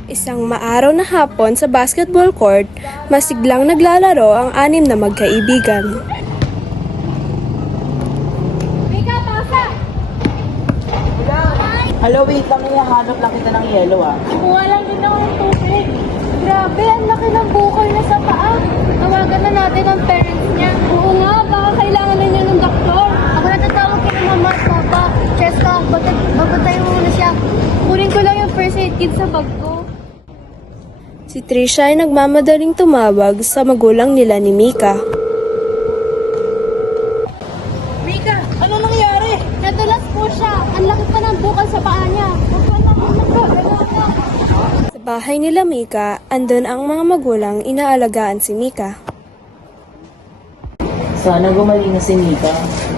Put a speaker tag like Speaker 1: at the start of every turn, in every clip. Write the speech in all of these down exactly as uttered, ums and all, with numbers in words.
Speaker 1: Isang maaraw na hapon sa basketball court, masiglang naglalaro ang anim na magkaibigan.
Speaker 2: Hello, wait lang, ihahanap lang kita ng yellow ah.
Speaker 3: Kuha lang din ako ng tubig. Grabe, ang laki ng bukol na sa paa. Tawagan na natin ang parents niya. Oo nga, baka kailangan na niya ng doktor. Ako natatawag kay mama at papa. Cheska, babatayin mo muna siya. Kunin ko lang yung first aid kit sa bag ko.
Speaker 1: Si Trisha ay nagmamadaling tumawag sa magulang nila ni Mika.
Speaker 2: Mika, ano nangyari?
Speaker 3: Nadulas po siya. Ang laki pa ng bukol sa paa niya. Huwag ka lang
Speaker 1: Sa bahay nila Mika, andun ang mga magulang inaalagaan si Mika.
Speaker 2: Sana gumaling na si Mika.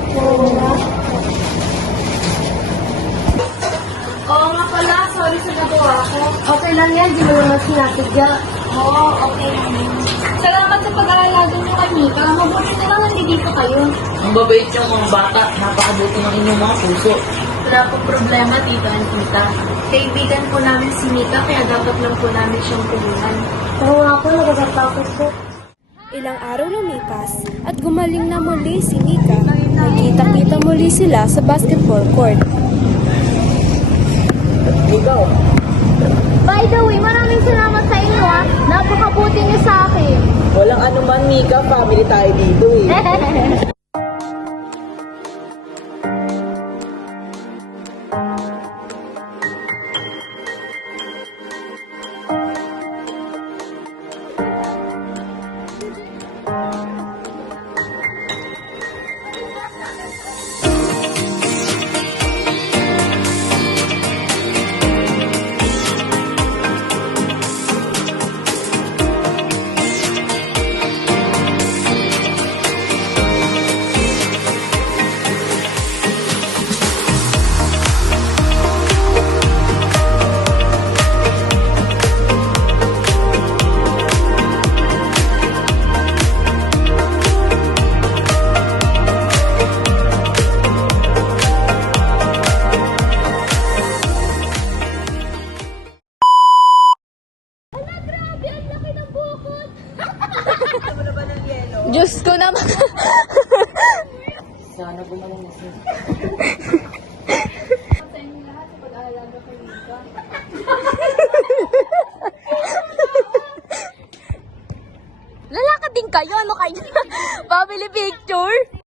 Speaker 3: Oo nga pala, sorry sa nagawa ko. Okay lang yan, di mo naman sinasadya. Oo, okay lang yan. Salamat sa pag-aalaga niyo kay Mika. Mabuti na lang nandito kayo.
Speaker 2: Ang babait yung mga bata, napakabuti ng inyong mga puso.
Speaker 3: Wala po problema, tito and tita. Kaibigan po namin si Mika, kaya dapat lang po namin siyang tulungan. Oo nga po, nagkakatakot po.
Speaker 1: Ilang araw lumipas at gumaling na muli si Mika. Nagkita-kita muli sila sa basketball court.
Speaker 2: Ikaw,
Speaker 3: By the way, maraming salamat sa inyo ah. Napakabuti niyo sa akin.
Speaker 2: walang anuman Mika, family tayo dito eh.
Speaker 3: Diyos ko naman.
Speaker 2: Sana gumaling na si
Speaker 3: Lalakad din kayo, ano kayo? Family picture?